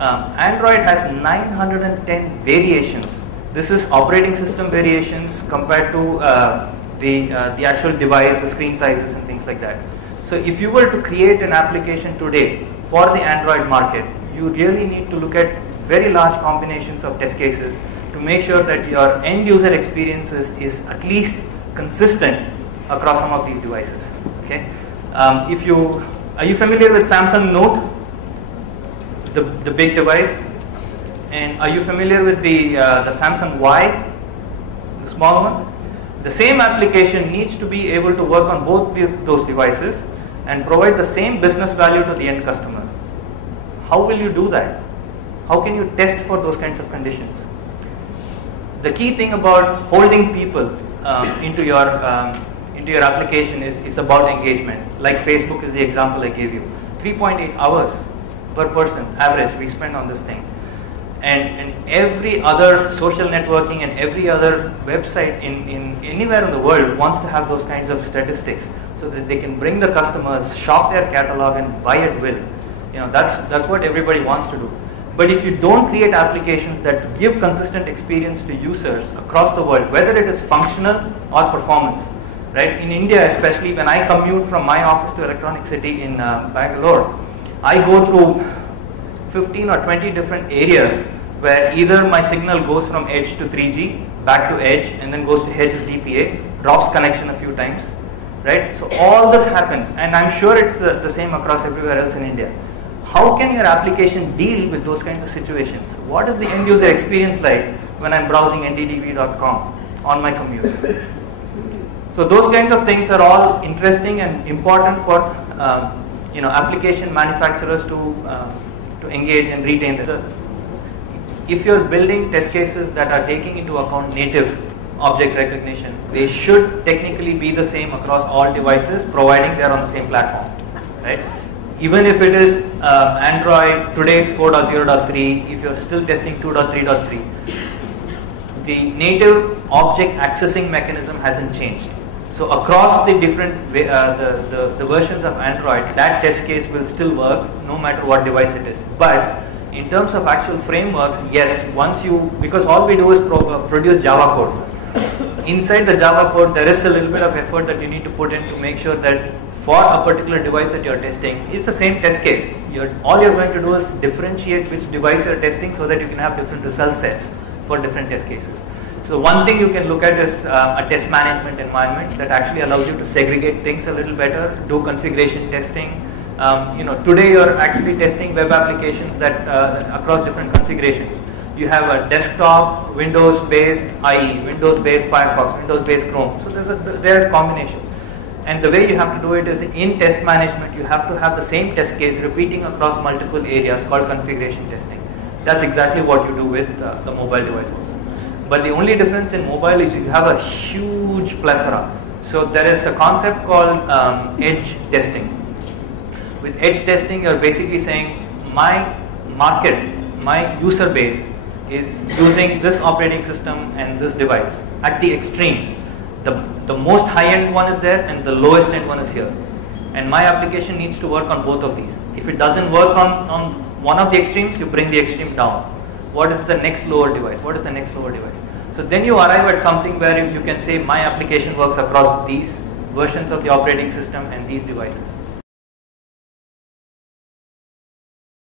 Android has 910 variations. This is operating system variations compared to the actual device, the screen sizes and things like that. So if you were to create an application today for the Android market, you really need to look at very large combinations of test cases to make sure that your end user experience is at least consistent across some of these devices. Okay. Are you familiar with Samsung Note, the big device? And are you familiar with the Samsung Y, the small one? The same application needs to be able to work on both those devices and provide the same business value to the end customer. How will you do that? How can you test for those kinds of conditions? The key thing about holding people into your application is about engagement. Like Facebook is the example I gave you. 3.8 hours per person average we spend on this thing. And every other social networking and every other website in anywhere in the world wants to have those kinds of statistics so that they can bring the customers, shop their catalog and buy at will. You know, that's what everybody wants to do. But if you don't create applications that give consistent experience to users across the world, whether it is functional or performance, right? In India especially, when I commute from my office to Electronic City in Bangalore, I go through 15 or 20 different areas where either my signal goes from edge to 3G, back to edge, and then goes to HSDPA, drops connection a few times, right? So all this happens, and I'm sure it's the same across everywhere else in India. How can your application deal with those kinds of situations? What is the end user experience like when I'm browsing nttv.com on my commute? So those kinds of things are all interesting and important for application manufacturers to engage and retain them. If you're building test cases that are taking into account native object recognition, they should technically be the same across all devices, providing they're on the same platform, right? Even if it is Android, today it's 4.0.3, if you're still testing 2.3.3, the native object accessing mechanism hasn't changed. So across the different the versions of Android, that test case will still work no matter what device it is. But in terms of actual frameworks, yes, because all we do is produce Java code. Inside the Java code, there is a little bit of effort that you need to put in to make sure that for a particular device that you're testing, it's the same test case. All you're going to do is differentiate which device you're testing so that you can have different result sets for different test cases. So one thing you can look at is a test management environment that actually allows you to segregate things a little better, do configuration testing. Today you're actually testing web applications that across different configurations. You have a desktop, Windows-based IE, Windows-based Firefox, Windows-based Chrome. So there are combinations. And the way you have to do it is in test management, you have to have the same test case repeating across multiple areas called configuration testing. That's exactly what you do with the mobile device also. But the only difference in mobile is you have a huge plethora. So there is a concept called edge testing. With edge testing, you're basically saying my market, my user base is using this operating system and this device at the extremes. The most high-end one is there and the lowest end one is here. And my application needs to work on both of these. If it doesn't work on one of the extremes, you bring the extreme down. What is the next lower device? What is the next lower device? So then you arrive at something where you can say my application works across these versions of the operating system and these devices.